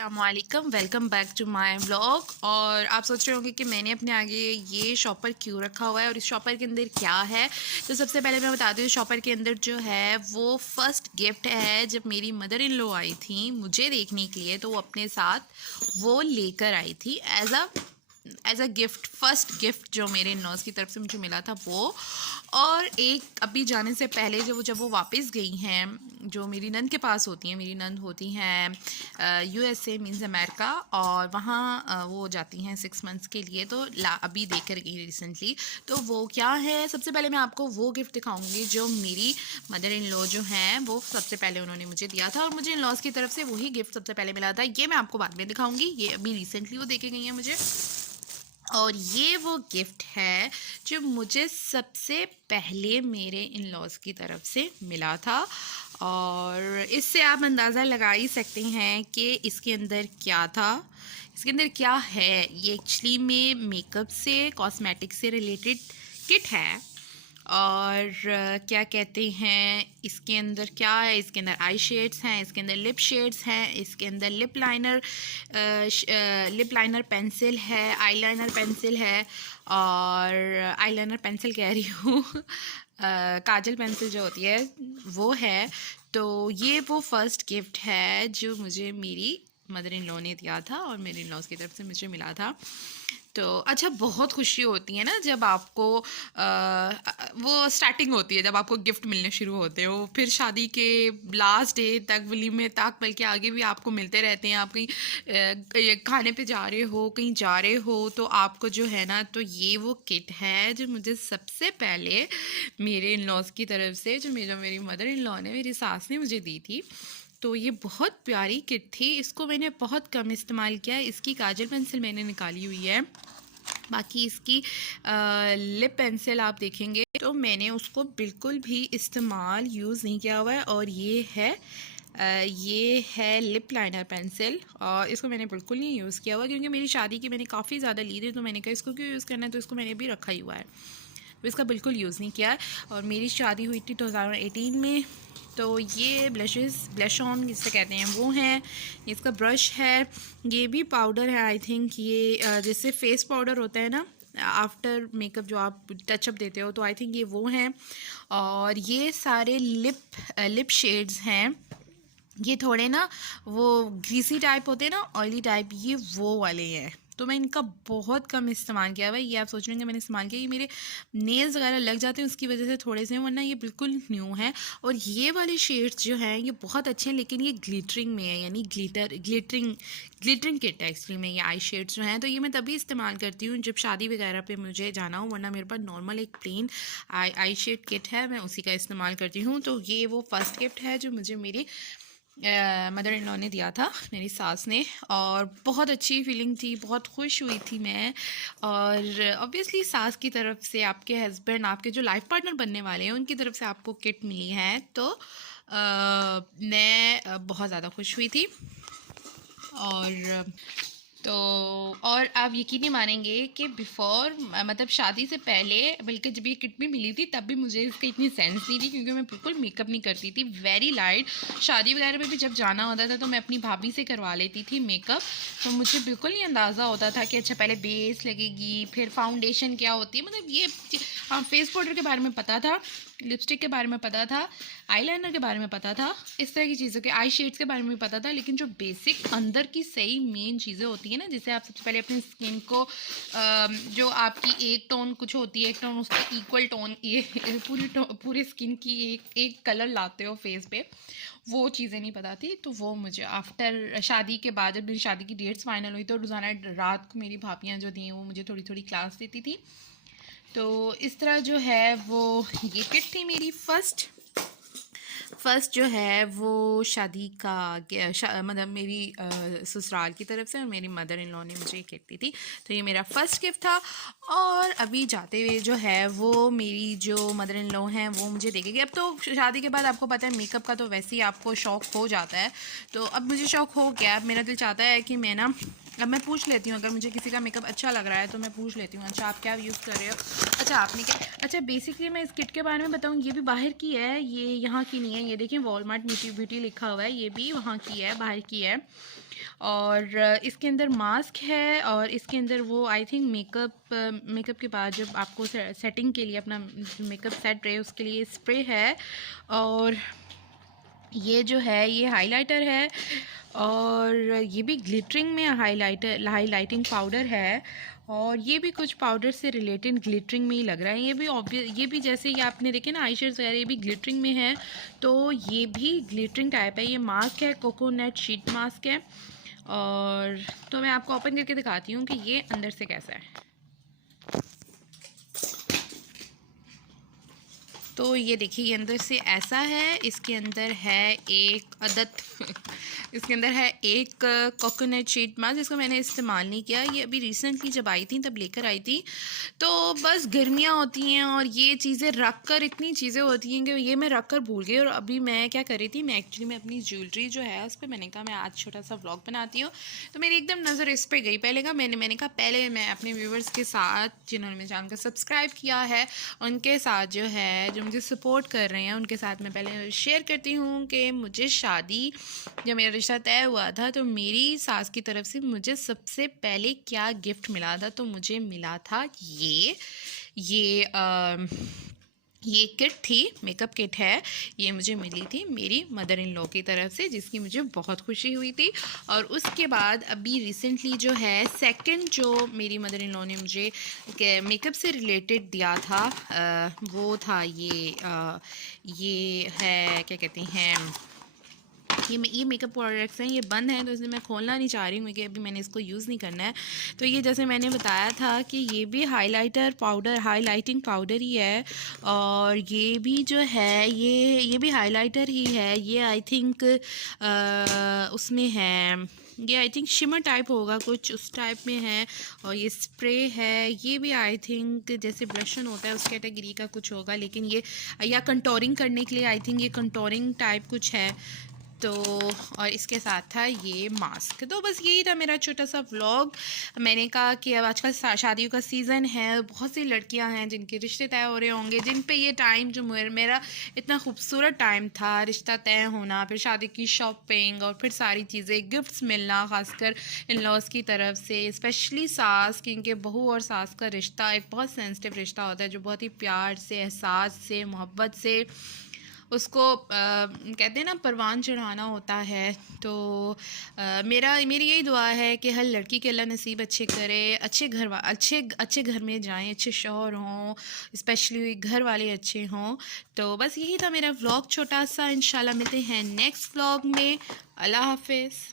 अस्सलामुअलैकुम, welcome back to my vlog. और आप सोच रहे होंगे कि मैंने अपने आगे ये शॉपर क्यों रखा हुआ है और इस शॉपर के अंदर क्या है। तो सबसे पहले मैं बता दूँ, इस शॉपर के अंदर जो है वो फ़र्स्ट गिफ्ट है। जब मेरी मदर इन लॉ आई थी मुझे देखने के लिए, तो वो अपने साथ वो लेकर आई थी as a gift. First gift जो मेरे इन लॉज़ की तरफ से मुझे मिला था वो। और एक अभी जाने से पहले जब वो वापस गई हैं, जो मेरी नंद के पास होती हैं, मेरी नंद होती हैं USA मीन्स अमेरिका, और वहाँ वो जाती हैं 6 मंथ्स के लिए। तो अभी देख कर गई रिसेंटली। तो वो क्या है, सबसे पहले मैं आपको वो गिफ्ट दिखाऊंगी जो मेरी मदर इन लॉ जो हैं वो सबसे पहले उन्होंने मुझे दिया था, और मुझे इन लॉज़ की तरफ से वही गिफ्ट सबसे पहले मिला था। ये मैं आपको बाद में दिखाऊंगी, ये अभी रिसेंटली वो देके गई हैं मुझे। और ये वो गिफ्ट है जो मुझे सबसे पहले मेरे इन लॉज़ की तरफ से मिला था। और इससे आप अंदाज़ा लगा ही सकते हैं कि इसके अंदर क्या था, इसके अंदर क्या है। ये एक्चुअली में मेकअप से, कॉस्मेटिक से रिलेटेड किट है। और क्या कहते हैं, इसके अंदर क्या है, इसके अंदर आई शेड्स हैं, इसके अंदर लिप शेड्स हैं, इसके अंदर लिप लाइनर पेंसिल है, आईलाइनर पेंसिल है, और आईलाइनर पेंसिल कह रही हूँ काजल पेंसिल जो होती है वो है। तो ये वो फर्स्ट गिफ्ट है जो मुझे मेरी मदर इन लॉ ने दिया था और मेरे इन लॉज़ की तरफ से मुझे मिला था। तो अच्छा, बहुत खुशी होती है ना जब आपको वो स्टार्टिंग होती है, जब आपको गिफ्ट मिलने शुरू होते हो। फिर शादी के लास्ट डे तक, वलीमे तक, बल्कि आगे भी आपको मिलते रहते हैं। आप कहीं खाने पे जा रहे हो, कहीं जा रहे हो, तो आपको जो है ना, तो ये वो किट है जो मुझे सबसे पहले मेरे इन लॉज़ की तरफ से, जो मेरी मदर इन लॉ ने, मेरी सास ने मुझे दी थी। तो ये बहुत प्यारी किट थी, इसको मैंने बहुत कम इस्तेमाल किया। इसकी काजल पेंसिल मैंने निकाली हुई है, बाकी इसकी लिप पेंसिल आप देखेंगे तो मैंने उसको बिल्कुल भी इस्तेमाल यूज़ नहीं किया हुआ है। और ये है लिप लाइनर पेंसिल, और इसको मैंने बिल्कुल नहीं यूज़ किया हुआ, क्योंकि मेरी शादी की मैंने काफ़ी ज़्यादा ली थी, तो मैंने कहा इसको क्यों यूज़ करना है, तो इसको मैंने भी रखा ही हुआ है। तो इसका बिल्कुल यूज़ नहीं किया है। और मेरी शादी हुई थी 2018 में। तो ये ब्लश ऑन जिसे कहते हैं वो हैं, इसका ब्रश है, ये भी पाउडर है आई थिंक। ये जैसे फेस पाउडर होता है ना आफ्टर मेकअप, जो आप टचअप देते हो, तो आई थिंक ये वो हैं। और ये सारे लिप शेड्स हैं। ये थोड़े ना वो ग्रीसी टाइप होते हैं ना, ऑयली टाइप, ये वो वाले हैं। तो मैं इनका बहुत कम इस्तेमाल किया हुआ है। ये आप सोच रहे हैं मैंने इस्तेमाल किया, ये मेरे नेल्स वगैरह लग जाते हैं उसकी वजह से थोड़े से, वरना ये बिल्कुल न्यू है। और ये वाले शेड्स जो हैं ये बहुत अच्छे हैं, लेकिन ये ग्लिटरिंग में है, यानी ग्लिटरिंग किट है एक्चुअली में ये आई शेड्स जो हैं। तो ये मैं तभी इस्तेमाल करती हूँ जब शादी वगैरह पे मुझे जाना हो, वरना मेरे पास नॉर्मल एक प्लेन आई शेड किट है, मैं उसी का इस्तेमाल करती हूँ। तो ये वो फर्स्ट गिफ्ट है जो मुझे मेरी मदर इन लॉ ने दिया था, मेरी सास ने। और बहुत अच्छी फीलिंग थी, बहुत खुश हुई थी मैं। और ऑब्वियसली सास की तरफ से, आपके हस्बैंड, आपके जो लाइफ पार्टनर बनने वाले हैं, उनकी तरफ से आपको किट मिली है, तो मैं बहुत ज़्यादा खुश हुई थी। और तो और आप यकीन नहीं मानेंगे कि बिफ़ोर, मतलब शादी से पहले, बल्कि जब ये किट भी मिली थी तब भी मुझे इसकी इतनी सेंस नहीं थी, क्योंकि मैं बिल्कुल मेकअप नहीं करती थी, वेरी लाइट। शादी वगैरह में भी जब जाना होता था तो मैं अपनी भाभी से करवा लेती थी मेकअप। तो मुझे बिल्कुल नहीं अंदाज़ा होता था कि अच्छा पहले बेस लगेगी, फिर फाउंडेशन क्या होती है, मतलब ये हाँ, फेस पाउडर के बारे में पता था, लिपस्टिक के बारे में पता था, आईलाइनर के बारे में पता था, इस तरह की चीज़ों के, आई शेड्स के बारे में भी पता था। लेकिन जो बेसिक अंदर की सही मेन चीज़ें होती हैं ना, जैसे आप सबसे पहले अपनी स्किन को जो आपकी एक टोन कुछ होती है, एक टोन उसका इक्वल टोन, ये पूरी स्किन की एक कलर लाते हो फेस पे, वो चीज़ें नहीं पता थी। तो वो मुझे आफ्टर शादी के बाद, जब मेरी शादी की डेट्स फाइनल हुई, तो रोज़ाना रात को मेरी भाभियाँ जो थी वो मुझे थोड़ी थोड़ी क्लास देती थी। तो इस तरह जो है वो ये किट थी मेरी फर्स्ट जो है वो शादी का, मतलब मेरी ससुराल की तरफ से, और मेरी मदर इन लॉ ने मुझे ये किट दी थी। तो ये मेरा फर्स्ट गिफ्ट था। और अभी जाते हुए जो है वो मेरी जो मदर इन लॉ हैं वो मुझे देखेगी। अब तो शादी के बाद आपको पता है मेकअप का तो वैसे ही आपको शौक़ हो जाता है, तो अब मुझे शौक़ हो गया। अब मेरा दिल चाहता है कि मैं ना, अब मैं पूछ लेती हूँ, अगर मुझे किसी का मेकअप अच्छा लग रहा है तो मैं पूछ लेती हूँ, अच्छा आप क्या यूज़ कर रहे हो, अच्छा आपने क्या। अच्छा बेसिकली मैं इस किट के बारे में बताऊँ, ये भी बाहर की है, ये यहाँ की नहीं है। ये देखिए वॉलमार्ट ब्यूटी लिखा हुआ है, ये भी वहाँ की है, बाहर की है। और इसके अंदर मास्क है और इसके अंदर वो आई थिंक मेकअप के बाद जब आपको सेटिंग के लिए अपना मेकअप सेट रहे उसके लिए स्प्रे है। और ये जो है ये हाइलाइटर है और ये भी ग्लिटरिंग में हाइलाइटिंग पाउडर है। और ये भी कुछ पाउडर से रिलेटेड ग्लिटरिंग में ही लग रहा है। ये भी जैसे ये आपने देखे ना आई शेड्स वगैरह, ये भी ग्लिटरिंग में है, तो ये भी ग्लिटरिंग टाइप है। ये मास्क है, कोकोनट शीट मास्क है। और तो मैं आपको ओपन करके दिखाती हूँ कि ये अंदर से कैसा है। तो ये देखिए ये अंदर से ऐसा है। इसके अंदर है एक अदद इसके अंदर है एक कोकोनट शीट मास्क, जिसको मैंने इस्तेमाल नहीं किया। ये अभी रिसेंटली जब आई थी तब लेकर आई थी। तो बस गर्मियाँ होती हैं और ये चीज़ें रख कर, इतनी चीज़ें होती हैं कि ये मैं रख कर भूल गई। और अभी मैं क्या कर रही थी, मैं एक्चुअली मैं अपनी ज्वेलरी जो है उस पर मैंने कहा मैं आज छोटा सा व्लॉग बनाती हूँ। तो मेरी एकदम नज़र इस पर गई। मैंने कहा पहले मैं अपने व्यूवर्स के साथ जिन्होंने मेरे चैनल को सब्सक्राइब किया है उनके साथ जो है, जो मुझे सपोर्ट कर रहे हैं उनके साथ मैं पहले शेयर करती हूँ कि मुझे शादी, जब मेरा रिश्ता तय हुआ था तो मेरी सास की तरफ से मुझे सबसे पहले क्या गिफ्ट मिला था, तो मुझे मिला था ये ये किट थी, मेकअप किट है। ये मुझे मिली थी मेरी मदर इन लॉ की तरफ से, जिसकी मुझे बहुत खुशी हुई थी। और उसके बाद अभी रिसेंटली जो है सेकंड जो मेरी मदर इन लॉ ने मुझे मेकअप से रिलेटेड दिया था वो था ये है क्या कहते हैं, ये मेकअप प्रोडक्ट्स हैं, ये बंद हैं तो इसलिए मैं खोलना नहीं चाह रही हूँ क्योंकि अभी मैंने इसको यूज़ नहीं करना है। तो ये जैसे मैंने बताया था कि ये भी हाइलाइटिंग पाउडर ही है। और ये भी जो है ये भी हाइलाइटर ही है। ये आई थिंक उसमें है, ये आई थिंक शिमर टाइप होगा कुछ उस टाइप में है। और ये स्प्रे है, ये भी आई थिंक जैसे ब्लशन होता है उस कैटेगरी का कुछ होगा, लेकिन ये या कंटोरिंग करने के लिए आई थिंक ये कंटोरिंग टाइप कुछ है। तो और इसके साथ था ये मास्क। तो बस यही था मेरा छोटा सा व्लॉग। मैंने कहा कि अब आजकल शादियों का सीज़न है, बहुत सी लड़कियां हैं जिनके रिश्ते तय हो रहे होंगे, जिन पे ये टाइम जो मेरा इतना खूबसूरत टाइम था, रिश्ता तय होना, फिर शादी की शॉपिंग और फिर सारी चीज़ें, गिफ्ट्स मिलना, ख़ासकर इन लॉज की तरफ से, स्पेशली सास, क्योंकि बहू और सास का रिश्ता एक बहुत सेंसिटिव रिश्ता होता है जो बहुत ही प्यार से, एहसास से, मोहब्बत से उसको कहते हैं ना परवान चढ़ाना होता है। तो मेरी यही दुआ है कि हर लड़की के अल्लाह नसीब अच्छे करे, अच्छे घर में जाएं, अच्छे शौहर हों, स्पेशली घर वाले अच्छे हों। तो बस यही था मेरा व्लॉग छोटा सा। इंशाल्लाह मिलते हैं नेक्स्ट व्लॉग में। अल्लाह हाफिज़।